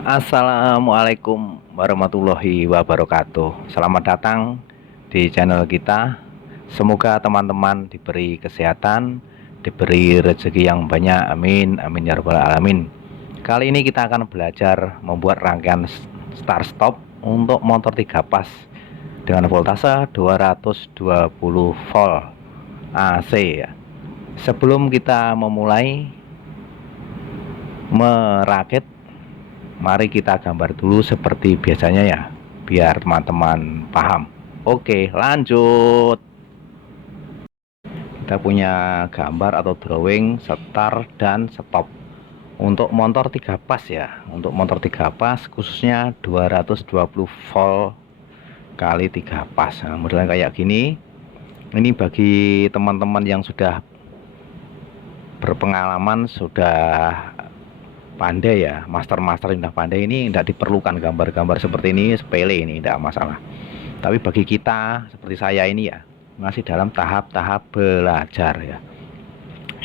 Assalamualaikum warahmatullahi wabarakatuh. Selamat datang di channel kita. Semoga teman-teman diberi kesehatan, diberi rezeki yang banyak. Amin, amin ya rabbal alamin. Kali ini kita akan belajar membuat rangkaian start stop untuk motor 3 pas dengan voltase 220 volt AC ya. Sebelum kita memulai merakit, mari kita gambar dulu seperti biasanya ya, biar teman-teman paham. Oke, lanjut. Kita punya gambar atau drawing start dan stop untuk motor 3 pas ya. Untuk motor 3 pas khususnya 220 volt kali 3 pas. Nah, modelnya kayak gini. Ini bagi teman-teman yang sudah berpengalaman, sudah pandai ya, master-master yang udah pandai, ini tidak diperlukan gambar-gambar seperti ini, sepele, ini tidak masalah. Tapi bagi kita seperti saya ini ya, masih dalam tahap-tahap belajar ya,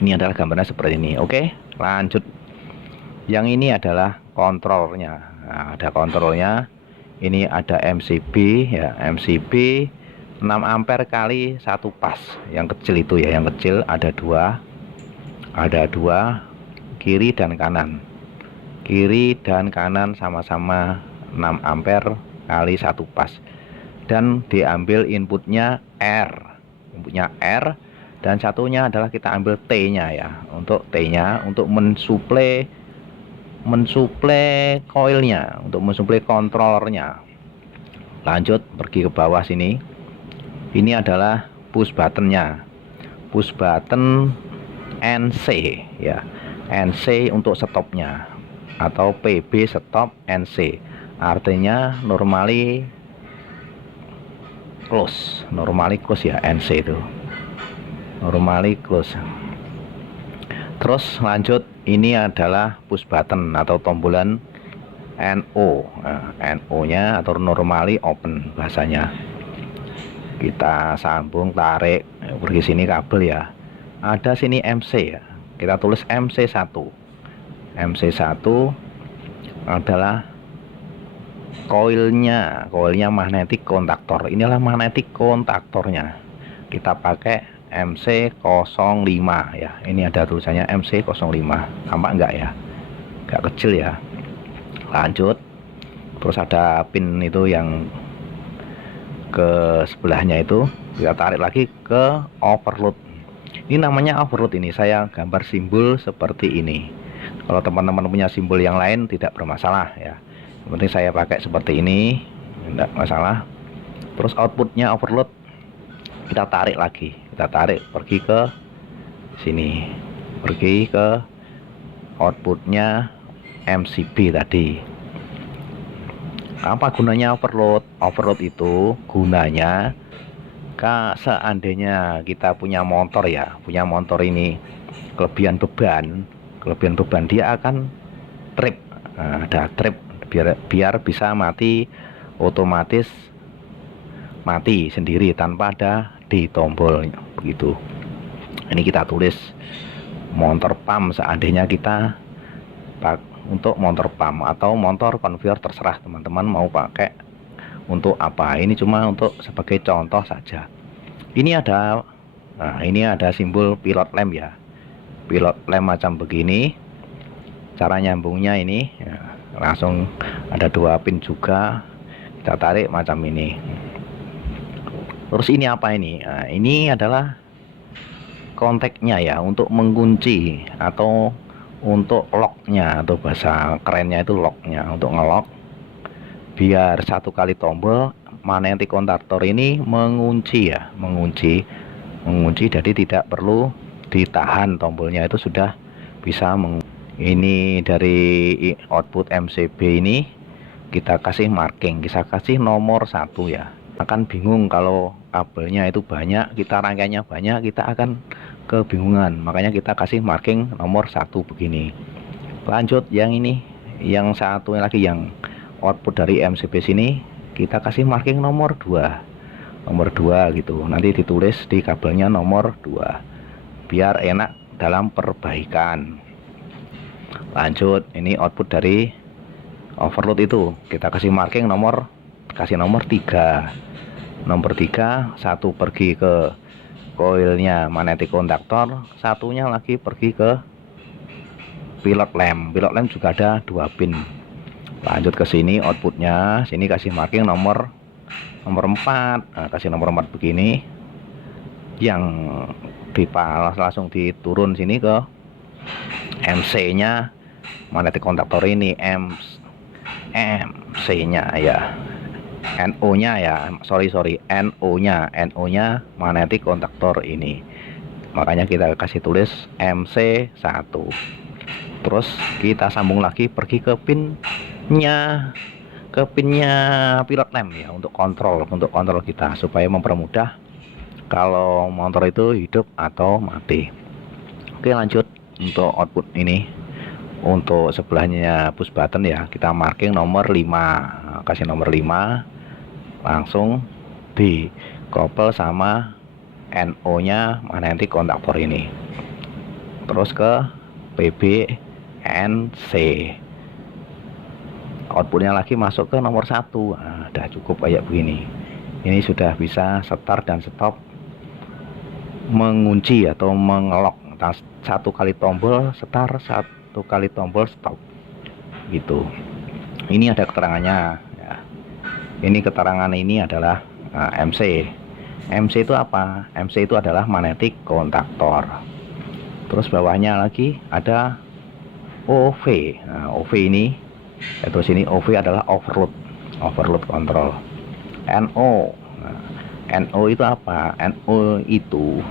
ini adalah gambarnya seperti ini. Oke, lanjut. Yang ini adalah kontrolnya. Nah, ada kontrolnya, ini ada MCB ya, MCB 6 ampere kali 1 pas, yang kecil itu ya, yang kecil ada dua, kiri dan kanan. Kiri dan kanan sama-sama 6 ampere kali 1 pas, dan diambil inputnya R, dan satunya adalah kita ambil T nya ya. Untuk T nya untuk mensuplai coilnya, untuk mensuplai kontrolernya. Lanjut pergi ke bawah sini, ini adalah push buttonnya, push button NC ya, NC untuk stopnya, atau PB stop NC, artinya normally close ya, NC itu normally close. Terus lanjut, ini adalah push button atau tombolan NO. Nah, NO nya atau normally open bahasanya. Kita sambung, tarik, pergi sini kabel ya, ada sini MC ya, kita tulis MC1. MC1 adalah koilnya magnetic kontaktor. Inilah magnetic kontaktornya. Kita pakai MC05 ya. Ini ada tulisannya MC05. Nampak enggak ya? Enggak kecil ya. Lanjut. Terus ada pin itu yang ke sebelahnya itu, kita tarik lagi ke overload. Ini namanya overload, ini saya gambar simbol seperti ini. Kalau teman-teman punya simbol yang lain tidak bermasalah ya. Yang penting saya pakai seperti ini, tidak masalah. Terus outputnya overload, kita tarik lagi, kita tarik pergi ke sini, pergi ke outputnya MCB tadi. Apa gunanya overload? Overload itu gunanya seandainya kita punya motor ya, punya motor ini kelebihan beban, dia akan trip. Nah, ada trip, biar bisa mati, otomatis mati sendiri tanpa ada di tombol begitu. Ini kita tulis motor pump, seandainya kita untuk motor pump atau motor konveyor, terserah teman-teman mau pakai untuk apa. Ini cuma untuk sebagai contoh saja. Ini ada, nah ini ada simbol pilot lamp ya, pilot lamp macam begini. Cara nyambungnya ini ya, langsung ada 2 pin juga, kita tarik macam ini. Terus ini apa ini? Nah, ini adalah kontaknya ya, untuk mengunci atau untuk locknya, atau bahasa kerennya itu locknya, untuk ngelock biar satu kali tombol magnetic kontaktor ini mengunci ya, mengunci, jadi tidak perlu ditahan tombolnya, itu sudah bisa ini dari output MCB ini kita kasih marking, kita kasih nomor 1 ya. Akan bingung kalau kabelnya itu banyak, kita rangkaiannya banyak, kita akan kebingungan. Makanya kita kasih marking nomor 1 begini. Lanjut yang ini, yang satu lagi yang output dari MCB sini, kita kasih marking nomor 2, nomor 2 gitu. Nanti ditulis di kabelnya nomor 2 biar enak dalam perbaikan. Lanjut, ini output dari overload itu kita kasih marking nomor 3. Nomor 3 satu pergi ke koilnya magnetic kontaktor, satunya lagi pergi ke pilot lamp. Pilot lamp juga ada 2 pin. Lanjut ke sini outputnya, sini kasih marking nomor 4. Nah, kasih nomor 4 begini, yang dipalas langsung diturun sini ke MC nya magnetic kontaktor ini, MC nya ya, NO nya ya, sorry NO nya magnetic kontaktor ini, makanya kita kasih tulis MC1. Terus kita sambung lagi pergi ke pinnya pilot lamp ya, untuk kontrol kita supaya mempermudah kalau motor itu hidup atau mati. Oke, lanjut untuk output ini. Untuk sebelahnya push button ya, kita marking nomor 5. Kasih nomor 5, langsung dikoppel sama NO nya magnetic kontaktor ini. Terus ke PBNC, outputnya lagi masuk ke nomor 1. Nah, udah cukup kayak begini. Ini sudah bisa start dan stop, mengunci atau mengelok. Satu kali tombol start, satu kali tombol stop gitu. Ini ada keterangannya ya. Ini keterangan ini adalah MC. MC itu apa? MC itu adalah magnetic kontaktor. Terus bawahnya lagi ada OV. Nah, OV ini, terus ini OV adalah overload control. NO. Nah, NO itu apa? NO itu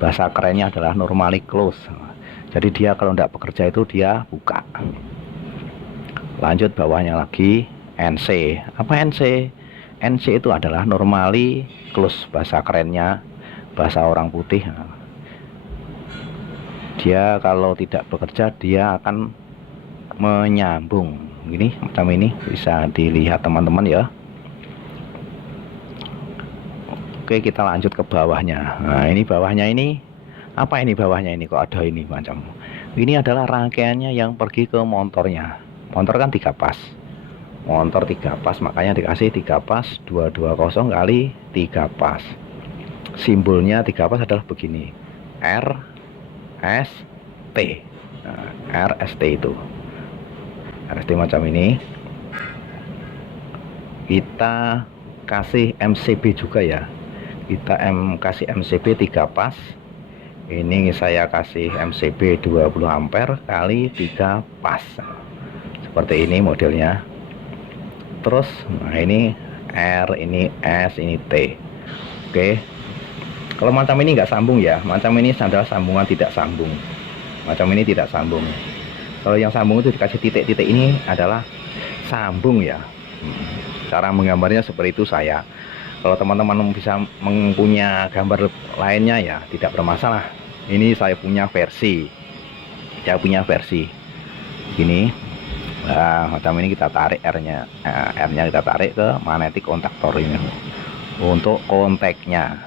bahasa kerennya adalah normally close. Jadi dia kalau tidak bekerja itu dia buka. Lanjut bawahnya lagi NC. Apa NC? NC itu adalah normally close, bahasa kerennya, bahasa orang putih. Dia kalau tidak bekerja dia akan menyambung. Ini macam ini, bisa dilihat teman-teman ya. Oke, kita lanjut ke bawahnya. Nah, ini bawahnya ini apa? Ini bawahnya ini kok ada ini macam. Ini adalah rangkaiannya yang pergi ke motornya. Motor kan 3 pas. Motor 3 pas, makanya dikasih 3 pas 220 kali 3 pas. Simbolnya 3 pas adalah begini. RST. Nah, RST itu. RST macam ini. Kita kasih MCB juga ya. Kita kasih MCB 3 pas. Ini saya kasih MCB 20 ampere kali 3 pas. Seperti ini modelnya. Terus nah ini R, ini S, ini T. Oke. Kalau macam ini nggak sambung ya. Macam ini adalah sambungan tidak sambung. Macam ini tidak sambung. Kalau yang sambung itu dikasih titik-titik, ini adalah sambung ya. Cara menggambarnya seperti itu saya. Kalau teman-teman bisa mempunyai gambar lainnya ya tidak bermasalah. Ini saya punya versi. Gini. Nah, macam ini kita tarik R-nya. R-nya kita tarik ke magnetic kontaktor ini. Untuk kontaknya.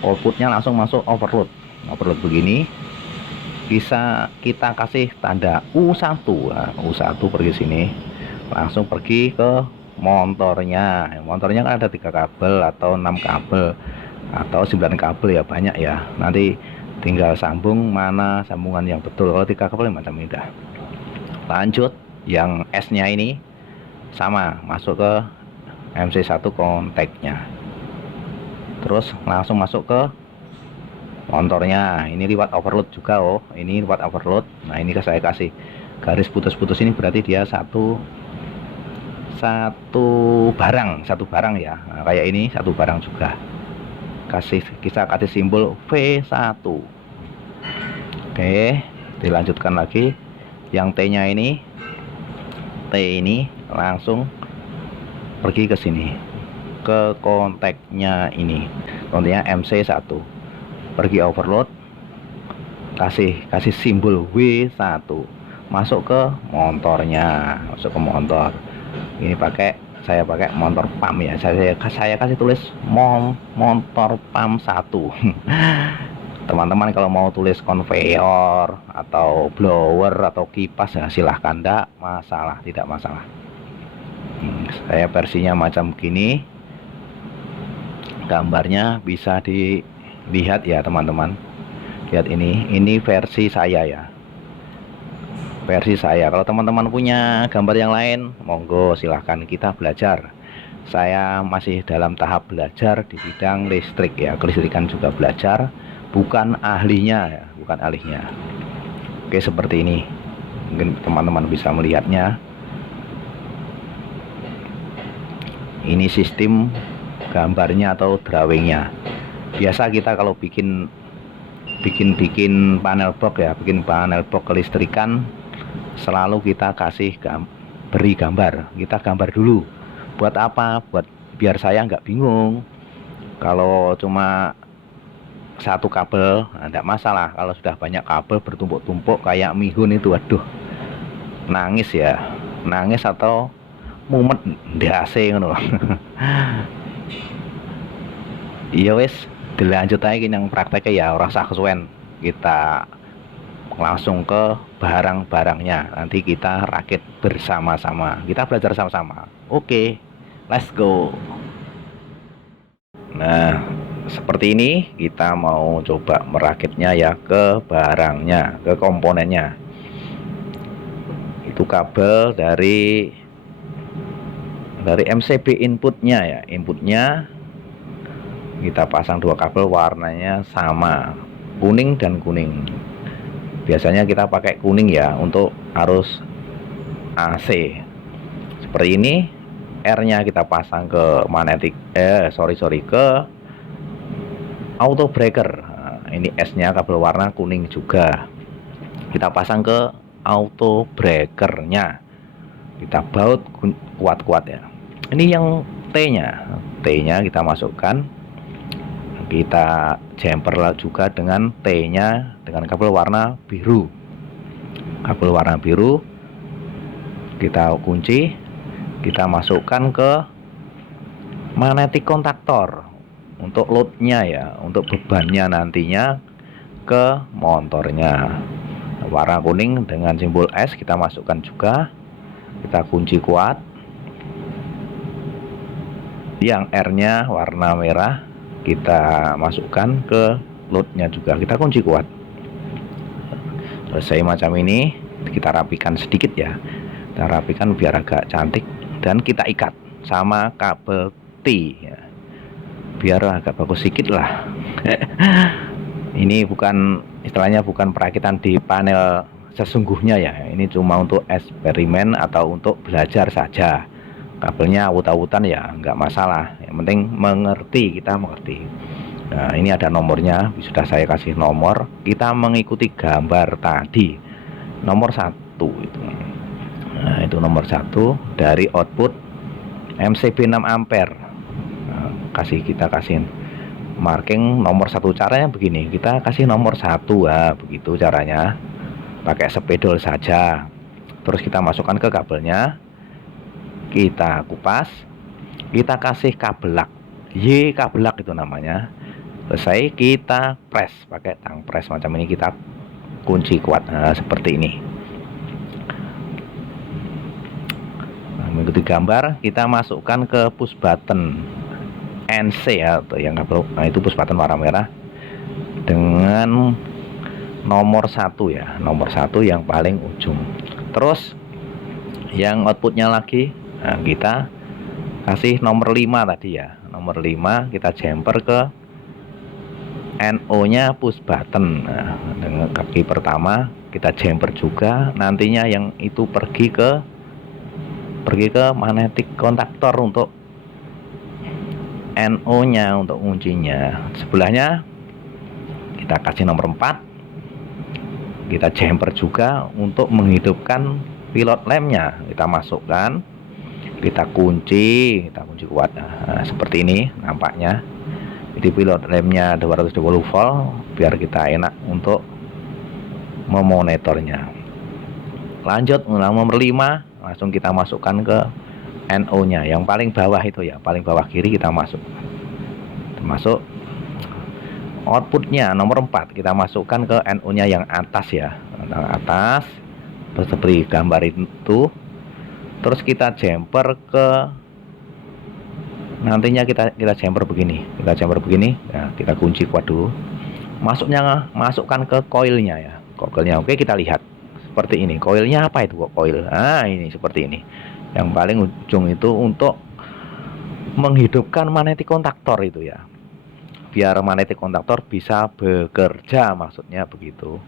Outputnya langsung masuk overload. Overload begini. Bisa kita kasih tanda U1. Nah, U1 pergi sini. Langsung pergi ke motornya. Motornya kan ada 3 kabel atau 6 kabel atau 9 kabel ya, banyak ya. Nanti tinggal sambung mana sambungan yang betul. Kalau 3 kabel macam ini dah. Lanjut yang S nya ini sama, masuk ke MC1 kontaknya. Terus langsung masuk ke motornya. Ini liwat overload juga. Oh, ini liwat overload. Nah, ini saya kasih garis putus-putus, ini berarti dia satu barang ya. Nah, kayak ini satu barang juga. Kita kasih simbol V1. Oke, dilanjutkan lagi. Yang T-nya ini, langsung pergi ke sini, ke kontaknya ini. Kontaknya MC1. Pergi overload. Kasih simbol W1. Masuk ke motornya, motor. Ini saya pakai motor pump ya. Saya kasih tulis motor pump 1. teman-teman kalau mau tulis konveyor atau blower atau kipas ya silahkan, tidak masalah, tidak masalah. Saya versinya macam gini, gambarnya bisa dilihat ya teman-teman. Lihat ini versi saya ya, versi saya. Kalau teman-teman punya gambar yang lain, monggo silahkan, kita belajar. Saya masih dalam tahap belajar di bidang listrik ya, kelistrikan juga belajar, bukan ahlinya ya, bukan ahlinya. Oke, seperti ini, mungkin teman-teman bisa melihatnya. Ini sistem gambarnya atau drawingnya. Biasa kita kalau bikin panel box ya, bikin panel box kelistrikan, selalu kita kasih beri gambar, kita gambar dulu. Buat apa? Buat biar saya nggak bingung. Kalau cuma satu kabel, tidak masalah. Kalau sudah banyak kabel bertumpuk-tumpuk kayak mihun itu, waduh, nangis ya, nangis atau mumet ndase ngono. Iya wes, dilanjut aja yang prakteknya ya, ora usah kesuwen. Kita langsung ke barang-barangnya, nanti kita rakit bersama-sama, kita belajar sama-sama. Oke, let's go. Nah, seperti ini kita mau coba merakitnya ya, ke barangnya, ke komponennya. Itu kabel dari MCB inputnya ya, inputnya kita pasang dua kabel, warnanya sama, kuning dan kuning. Biasanya kita pakai kuning ya untuk arus AC. Seperti ini. R-nya kita pasang ke magnetic ke auto breaker. Nah, ini S-nya kabel warna kuning juga. Kita pasang ke auto breakernya. Kita baut kuat-kuat ya. Ini yang T-nya. T-nya kita masukkan. Kita jumper juga dengan T-nya dengan kabel warna biru. Kabel warna biru kita kunci, kita masukkan ke magnetic kontaktor untuk loadnya ya, untuk bebannya nantinya ke motornya. Warna kuning dengan simbol S kita masukkan juga, kita kunci kuat. Yang R-nya warna merah kita masukkan ke loadnya juga, kita kunci kuat. Selesai macam ini, kita rapikan sedikit ya, kita rapikan biar agak cantik, dan kita ikat sama kabel T ya, biar agak bagus sedikit lah. Ini bukan, istilahnya bukan perakitan di panel sesungguhnya ya, ini cuma untuk eksperimen atau untuk belajar saja. Kabelnya awut-awutan ya nggak masalah, yang penting mengerti, kita mengerti. Nah, ini ada nomornya, sudah saya kasih nomor, kita mengikuti gambar tadi, nomor 1 itu. Nah, itu nomor 1 dari output MCB 6 ampere. Nah, kita kasih marking nomor 1. Caranya begini, kita kasih nomor 1 ya, begitu caranya, pakai spidol saja. Terus kita masukkan ke kabelnya, kita kupas, kita kasih kabelak, Y kabelak itu namanya. Selesai, kita press pakai tang press macam ini, kita kunci kuat. Nah, seperti ini. Nah, mengikuti gambar, kita masukkan ke push button NC ya, atau yang kabel. Nah, itu push button warna merah dengan nomor 1 ya, nomor 1 yang paling ujung. Terus yang outputnya lagi, nah, kita kasih nomor 5 tadi ya, nomor 5 kita jumper ke NO nya push button. Nah, dengan kaki pertama kita jumper juga, nantinya yang itu pergi ke magnetic kontaktor untuk NO nya, untuk kuncinya. Sebelahnya kita kasih nomor 4, kita jumper juga untuk menghidupkan pilot lampnya, kita masukkan, kita kunci kuat. Nah, seperti ini nampaknya. Jadi pilot lampnya 220 volt biar kita enak untuk memonitornya. Lanjut nomor 5, langsung kita masukkan ke NO nya yang paling bawah itu ya, paling bawah kiri kita masuk outputnya nomor 4 kita masukkan ke NO nya yang atas ya, yang atas seperti gambar itu. Terus kita jumper ke, nantinya kita jumper begini, nah, kita kunci kuat dulu, masukkan ke coilnya ya, oke, kita lihat seperti ini. Coilnya apa itu kok coil? Nah, ini seperti ini. Yang paling ujung itu untuk menghidupkan magnetic kontaktor itu ya, biar magnetic kontaktor bisa bekerja, maksudnya begitu.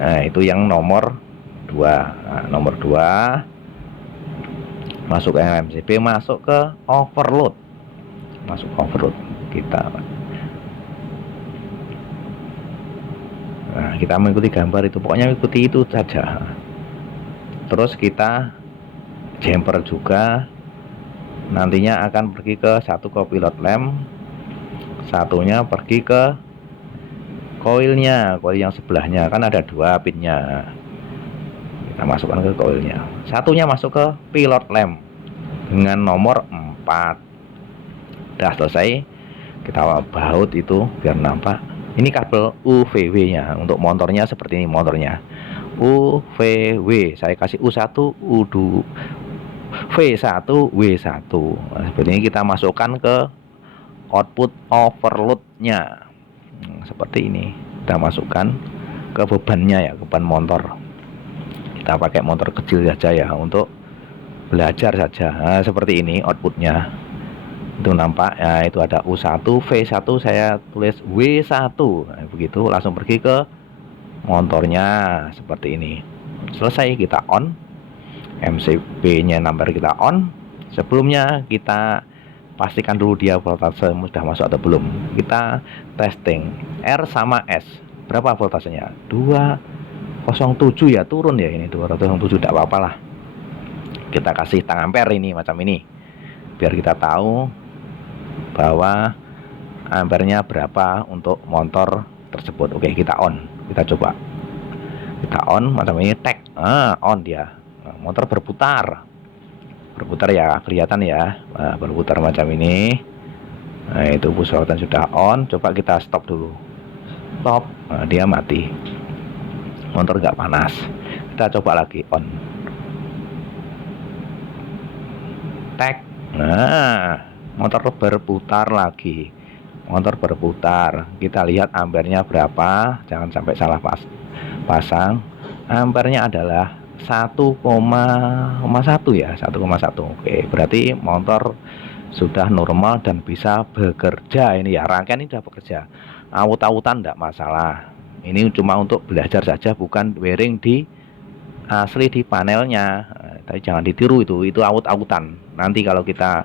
Nah, itu yang nomor 2. Nah, nomor 2 masuk ke MCB, masuk ke overload. Kita mengikuti gambar itu, pokoknya ikuti itu saja. Terus kita jumper juga, nantinya akan pergi ke satu ke pilot lamp, satunya pergi ke coilnya, coil yang sebelahnya kan ada 2 pinnya, kita masukkan ke coilnya. Satunya masuk ke pilot lamp dengan nomor 4. Udah selesai, kita baut itu biar nampak. Ini kabel UVW nya untuk motornya seperti ini. Motornya UVW, saya kasih U1, U2, V1, W1. Nah, seperti ini kita masukkan ke output overload nya. Seperti ini kita masukkan ke bebannya ya, beban motor. Kita pakai motor kecil saja ya, untuk belajar saja. Nah, seperti ini outputnya itu nampak ya, itu ada U1, V1, saya tulis W1. Nah, begitu langsung pergi ke motornya seperti ini. Selesai, kita on MCB nya, number kita on. Sebelumnya kita pastikan dulu dia voltase sudah masuk atau belum. Kita testing R sama S, berapa voltasenya? 207 ya, turun ya, ini 207, tidak apa-apa lah. Kita kasih tang ampere ini macam ini, biar kita tahu bahwa ampernya berapa untuk motor tersebut. Oke, kita on, kita coba, kita on macam ini, tag, on dia. Motor berputar ya, kelihatan ya. Nah, berputar macam ini. Nah, itu push button sudah on. Coba kita stop dulu, stop. Nah, dia mati, motor nggak panas. Kita coba lagi, on, tag. Nah, motor berputar lagi, kita lihat ampernya berapa, jangan sampai salah pasang. Ampernya adalah 1,1 ya, 1,1. Oke, berarti motor sudah normal dan bisa bekerja. Ini ya, rangkaian ini sudah bekerja, awut-awutan tidak masalah. Ini cuma untuk belajar saja, bukan wiring di asli di panelnya. Tapi jangan ditiru, itu awut-awutan. Nanti kalau kita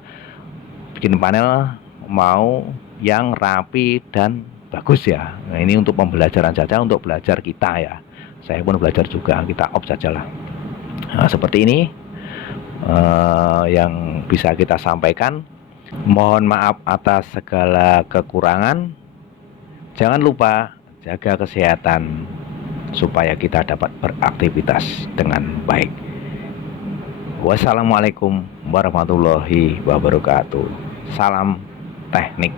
bikin panel mau yang rapi dan bagus ya. Nah, ini untuk pembelajaran saja, untuk belajar kita ya. Saya pun belajar juga, kita off sajalah. Nah, seperti ini yang bisa kita sampaikan. Mohon maaf atas segala kekurangan. Jangan lupa jaga kesehatan supaya kita dapat beraktivitas dengan baik. Wassalamualaikum warahmatullahi wabarakatuh. Salam teknik.